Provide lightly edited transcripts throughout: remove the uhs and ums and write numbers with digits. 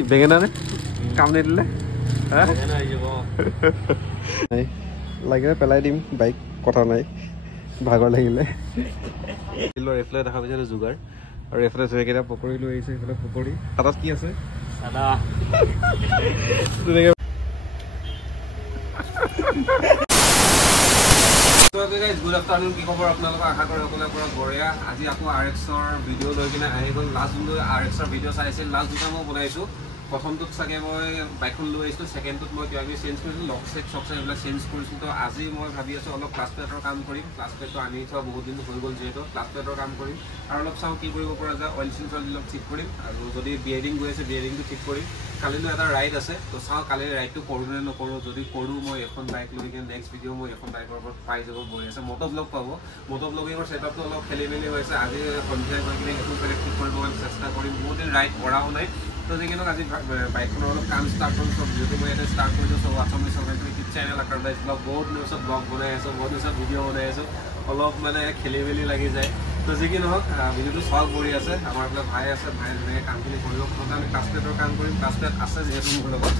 কি বেঙেনা নে কাম নিদিলে লাগিলে পেলাই দিম বাইক কথা নাই ভাগৰ লাগিলে এইফালে দেখা পাইছে যোগাৰ আৰু এইফালে জয়কেইটা পকৰি লৈ আহিছে এইফালে পকৰি তাত কি আছে গুড আফটাৰনুন কি খবৰ আপোনালোকক আশা কৰোঁ সকলোৰে পৰা বঢ়িয়া আজি আকৌ RX-ৰ ভিডিঅ' লৈ কিনে আহি গ'ল লাষ্ট যোনটো RX-ৰ ভিডিঅ' চাইছিল লাষ্ট দুটা মই বনাইছোঁ প্ৰথমটোত চাগে মই বাইকখন লৈ আহিছোঁ ছেকেণ্ডটোত মই কিবা কিবি চেঞ্জ কৰিছোঁ লক চেক চক চেক এইবিলাক চেঞ্জ কৰিছোঁ তো আজি মই ভাবি আছোঁ অলপ ক্লাছ প্লেটৰ কাম কৰিম ক্লাছ প্লেটটো আনি থোৱা বহুত দিন হৈ গ'ল যিহেতু ক্লাছ প্লেটৰ কাম কৰিম আৰু অলপ চাওঁ কি কৰিব পৰা যায় অইল চিল অলপ ঠিক কৰিম আৰু যদি বিয়েৰিং গৈ আছে বিয়েৰিংটো ঠিক কৰিম কালিলৈ এটা ৰাইড আছে তো চাওঁ কালি ৰাইডটো কৰোঁ নে নকৰোঁ যদি কৰোঁ মই এখন বাইক লৈ কিনে নেক্সট ভিডিঅ' মই এখন বাইকৰ ওপৰত পাই যাব বহি আছে মটো ব্লগ পাব মটো ব্লগিঙৰ ছেটআপটো অলপ খেলি মেলি হৈছে আজি সন্ধিয়া গৈ কিনে সেইটো বেলেগ ঠিক কৰিব চেষ্টা কৰিম বহুত দিন ৰাইড কৰাও নাই তো যিকিনো আজি বাইকখনৰ অলপ কাম ষ্টাৰ্ট কৰিম চব যিহেতু মই ইয়াতে ষ্টাৰ্ট কৰিছোঁ চব আছামিজ ইউটিউব চেনেল আকাৰবাইজ ব্লগ বহুত নিউজত ব্লগ বনাই আছোঁ বহুত নিউজত ভিডিঅ' বনাই আছোঁ অলপ মানে খেলি মেলি লাগি যায় তো যি কি নহওক ভিডিঅ'টো চল কৰি আছে আমাৰ এইবিলাক ভাই আছে ভাই ধুনীয়াকৈ কামখিনি কৰিব প্ৰথমতে আমি ক্লাছ প্লেটৰ কাম কৰিম ক্লাছ প্লেট আছে যিহেতু মোৰ লগত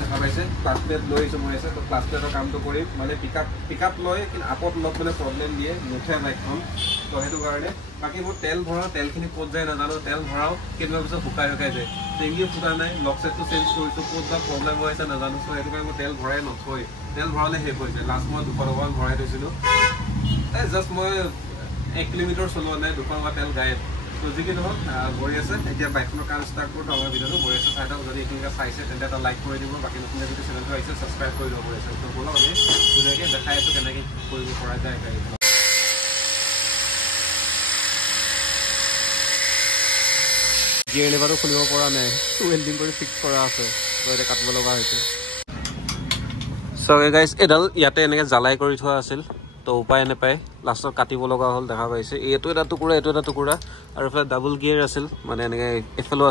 দেখা পাইছে ক্লাছ প্লেট লৈ আহিছোঁ মই আছে তো ক্লাছ প্লেটৰ কামটো কৰিম মানে পিক আপ লয় কিন্তু আপত অলপ মানে প্ৰব্লেম দিয়ে নুঠে বাইকখন তো সেইটো কাৰণে বাকী মোৰ তেল ভৰাওঁ তেলখিনি ক'ত যায় নাজানো তেল ভৰাওঁ কেইদিনমান পিছত শুকাই যায় টেংকি ফুটা নাই লক চেটটো চেঞ্জ কৰিছোঁ ক'ত বা প্ৰব্লেম হৈ আছে নাজানো চ' সেইটো কাৰণে মই তেল ভৰাই নথৈ তেল ভৰালে শেষ হৈ যায় লাষ্ট মই 200 টকামান ভৰাই থৈছিলোঁ জাষ্ট মই 1 কিলোমিটাৰ চলোৱা নাই 200 টকা তেল গায়ব তো যি কি নহওক বহি আছে এতিয়া বাইকখনৰ কাম ষ্টাৰ্ট কৰোঁ আমাৰ ভিডিঅ'টো বহি আছে চাই থাকক যদি এইখিনিকে চাইছে তেন্তে এটা লাইক কৰি দিব বাকী নতুনকৈ যদি চেনেলটো আহিছে ছাবস্ক্ৰাইব কৰি দিব বহি আছে তো ব'লক আমি ধুনীয়াকৈ দেখাই আছোঁ কেনেকৈ কৰিব পৰা যায় গাড়ীখন গিয়াৰ লিভাৰটো খুলিব পৰা নাই ৱেল্ডিং কৰি ফিক্স কৰা আছে তো এতিয়া কাটিব লগা হৈছে চ' গাইজ এডাল ইয়াতে এনেকৈ জ্বালাই কৰি থোৱা আছিল তো উপায় নাপায় লাষ্টত কাটিব লগা হ'ল দেখা পাইছে এইটো এটা টুকুৰা আৰু এইফালে ডাবল গিয়াৰ আছিল মানে এনেকৈ এফালেও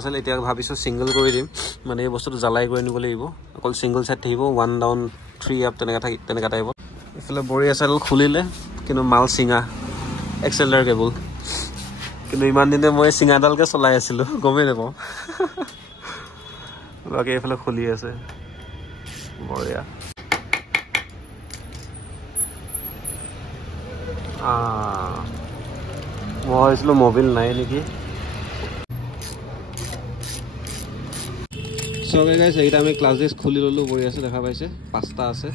আছিল এতিয়া ভাবিছোঁ ছিংগল কৰি দিম মানে এই বস্তুটো জ্বালাই কৰি নিব লাগিব অকল ছিংগল ছাইড থাকিব 1 ডাউন 3 আপ তেনেকুৱা টাইপত এইফালে বৰি আছে এডাল খুলিলে কিন্তু মাল চিঙা এক্সেলাৰ কেবল কিন্তু ইমান দিনে মই চিঙাডালকে চলাই আছিলোঁ গমেই নাপাওঁ বাকী এইফালে খুলি আছে বঢ়িয়া মই ভাবিছিলোঁ মবিল নাই নেকি চবে গাইছে এইকেইটা আমি ক্লাছ ডিস্ক খুলি ল'লোঁ বঢ়িয়া আছে দেখা পাইছে 5টা আছে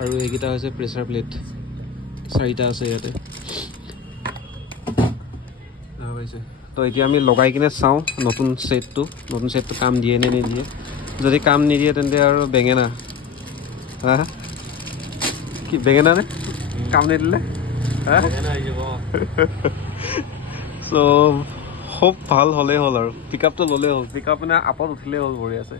আৰু এইকেইটা হৈছে প্ৰেছাৰ প্লেট 4টা আছে ইয়াতে তো এতিয়া আমি লগাই কিনে চাওঁ নতুন ছেটটো কাম দিয়ে নে নিদিয়ে যদি কাম নিদিয়ে তেন্তে আৰু বেঙেনা হা কি বেঙেনা নে কাম নিদিলে চ' খুব ভাল হ'লেই হ'ল আৰু পিক আপটো ল'লেই হ'ল পিক আপ মানে আপত উঠিলেই হ'ল বঢ়িয়া আছে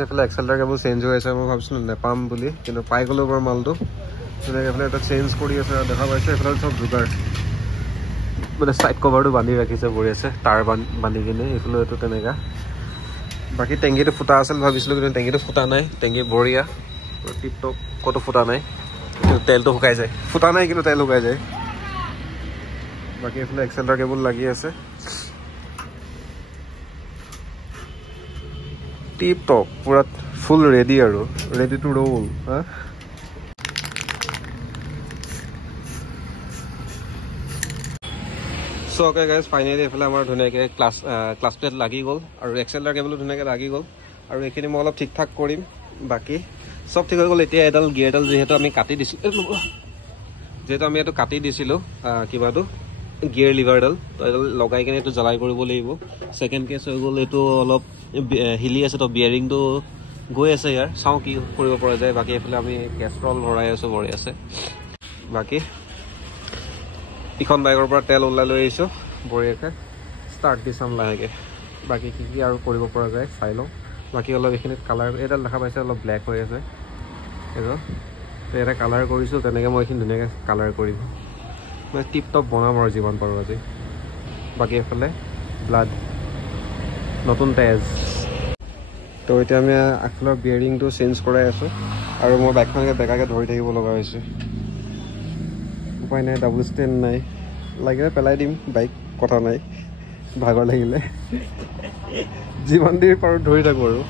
এইফালে এক্সেলাৰ কেবল চেঞ্জ হৈ আছে মই ভাবিছিলোঁ নেপাম বুলি কিন্তু পাই গ'লোঁ বাৰু মালটো ধুনীয়াকৈ এইফালে এটা চেঞ্জ কৰি আছে দেখা পাইছে এইফালে চব যোগাৰ মানে ছাইড কভাৰটো বান্ধি ৰাখিছে বঢ়ি আছে তাৰ বান্ধি কিনে এইফালে এইটো তেনেকুৱা বাকী টেংকিটো ফুটা আছিল ভাবিছিলোঁ কিন্তু টেংকিটো ফুটা নাই টেংকি বঢ়িয়া টিপ টপ ক'তো ফুটা নাই কিন্তু তেলটো শুকাই যায় ফুটা নাই কিন্তু তেল শুকাই যায় বাকী এইফালে এক্সেলাৰ কেবল লাগি আছে টিপ টপ পুৰা ফুল ৰেডি আৰু ৰেডি টু ৰোল হা চ' অ'কে গাইজ ফাইনেলি এইফালে আমাৰ ধুনীয়াকৈ ক্লাছ প্লেট লাগি গ'ল আৰু এক্সেলাৰ কেবলো ধুনীয়াকৈ লাগি গ'ল আৰু এইখিনি মই অলপ ঠিক ঠাক কৰিম বাকী চব ঠিক হৈ গ'ল এতিয়া এডাল গিয়াৰডাল যিহেতু আমি কাটি দিছিলোঁ কিবাটো গিয়াৰ লিভাৰডাল তো এডাল লগাই কিনে এইটো জ্বালাই কৰিব লাগিব ছেকেণ্ড কেছ হৈ গ'ল এইটো অলপ হিলি আছে তো বিয়াৰিংটো গৈ আছে ইয়াৰ চাওঁ কি কৰিব পৰা যায় বাকী এইফালে আমি কেষ্ট্ৰল ভৰাই আছোঁ বঢ়ি আছে বাকী ইখন বাইকৰ পৰা তেল ওলাই লৈ আহিছোঁ বঢ়িয়াকৈ ষ্টাৰ্ট দি চাম লাহেকৈ বাকী কি আৰু কৰিব পৰা যায় চাই লওঁ বাকী অলপ এইখিনিত কালাৰ এইডাল দেখা পাইছে অলপ ব্লেক হৈ আছে এইটো তো ইয়াতে কালাৰ কৰিছোঁ তেনেকৈ মই এইখিনি ধুনীয়াকৈ কালাৰ কৰিম মই টিপ টপ বনাম আৰু যিমান পাৰোঁ আজি বাকী এইফালে ব্লাড নতুন তেজ তো এতিয়া আমি আগফালৰ বিয়াৰিংটো চেঞ্জ কৰাই আছোঁ আৰু মই বাইকখনকে বেকাকৈ ধৰি থাকিব লগা হৈছে উপায় নাই ডাবল ষ্টেণ্ড নাই লাগিলে পেলাই দিম বাইক কথা নাই ভাগৰ লাগিলে যিমান দেৰি পাৰোঁ ধৰি থাকোঁ আৰু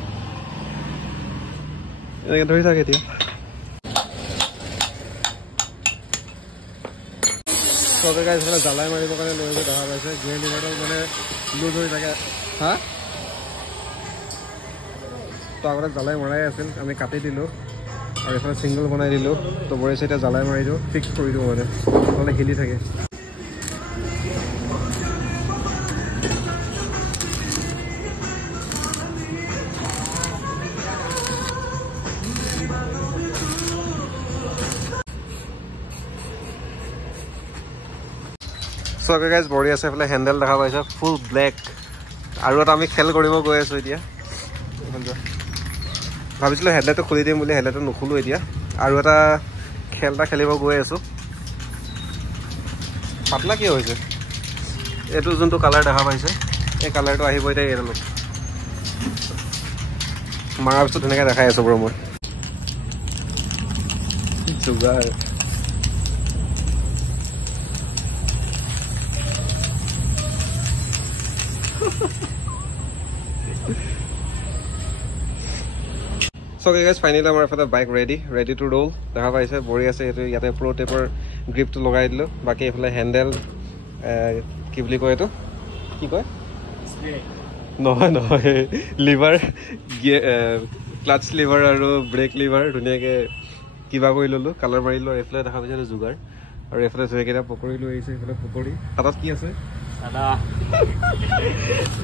এনেকৈ ধৰি থাকে এতিয়া চৰকাৰে গাড়ীফালে জ্বালাই মাৰিবৰ কাৰণে লৈ গৈ দেখা পাইছে গিয়েৰ লিভাৰডাল মানে লুজ হৈ থাকে হা তো আগতে জ্বালাই মৰাই আছিল আমি কাটি দিলোঁ আৰু এইফালে ছিংগল বনাই দিলোঁ তো বৰিছে এতিয়া জ্বালাই মাৰি দিওঁ ফিক্স কৰি দিওঁ মানে নহ'লে হিলি থাকে So okay guys, body আছে এফালে হ্যান্ডেল দেখা পাইছে ফুল ব্ল্যাক আৰু এটা আমি খেল কৰিব গৈ আছো এতিয়া ভাবিছিলো হেডলাইটটো খুলি দিম বুলি হেডলাইটটো নুখুলো এতিয়া আৰু এটা খেলটা খেলিব গৈ আছো পাতলা কি হৈছে এটো যোনটো কালাৰ দেখা পাইছে এই কালাৰটো আহিব এতিয়া এৰলো মাৰাৰ পিছত ধুনীয়াকৈ দেখাই আছো ব্ৰ মই sugar So okay guys, finally our bike ready to roll. দেখা পাইছে বৰি আছে এটো ইয়াতে pro taper grip to লগাই দিলো বাকি এফালে হ্যান্ডেল কি বুলি কয় এটো কি কয় নহয় নহয় লিভাৰ ক্লাচ লিভাৰ আৰু ব্ৰেক লিভাৰ ধুনীয়াকে কিবা কৰি ললো কালাৰ মাৰিলো এফালে দেখা পাইছে জুগাৰ আৰু এফালে ধুনীয়াকে পকৰি লৈ আহিছে এফালে পকৰি তাত কি আছে সাদা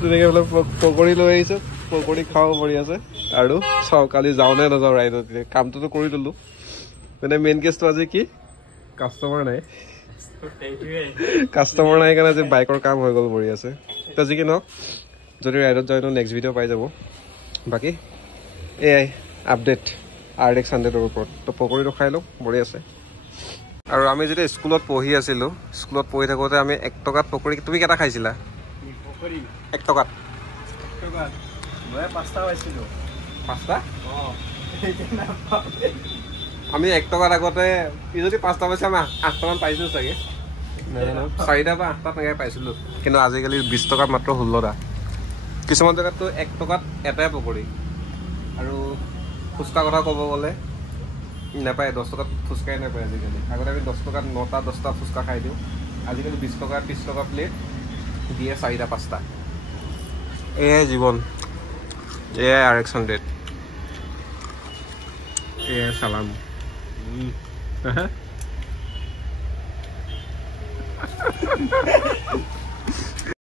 ধুনীয়াকে পকৰি লৈ আহিছে পকৰি খাও পৰি আছে আৰু চাও কালি যাও নে নাযাও ৰাইডত কামটো কৰি দিলো মানে মেইন কেছটো আজি কি কাস্টমাৰ নাই কাৰণে যে বাইকৰ কাম হৈ গ'ল পৰি আছে তো যি কি নহওক যদি ৰাইডত যাই তো নেক্সট ভিডিঅ' পাই যাব বাকি এই আপডেট RX 100ৰ ওপৰত তো পকৰিটো খাই লওক পৰি আছে আৰু আমি যেতিয়া স্কুলত পঢ়ি আছিলো স্কুলত পঢ়ি থাকোতে আমি 1 টকাত পকৰি তুমি কেটা খাইছিলা পকৰি 1 টকাত মই পাঁচটা পাইছিলো পাঁচটা আমি 1 টকাত আগতে যদি পাঁচটা পাইছে আমি 8 টকাত পাইছো চাগে চাৰিটা বা 8টা টাকাই পাইছিলো কিন্তু আজিকালি 20 টকাত মাত্ৰ 16টা কিছুমান জায়গাতো 1 টকাত এটাই পকৰি আৰু ফুচকা কথা ক'ব গ'লে নাপায় 10 টকাত ফুচকাই নাপায় আজিকালি আগতে আমি 10 টকাত 9টা 10টা ফুচকা খাই দিওঁ আজিকালি 20 টকা 30 টকা প্লেট দিয়ে 4টা 5টা এয়াই জীৱন এয়াই RX 100 এয়াই সালাম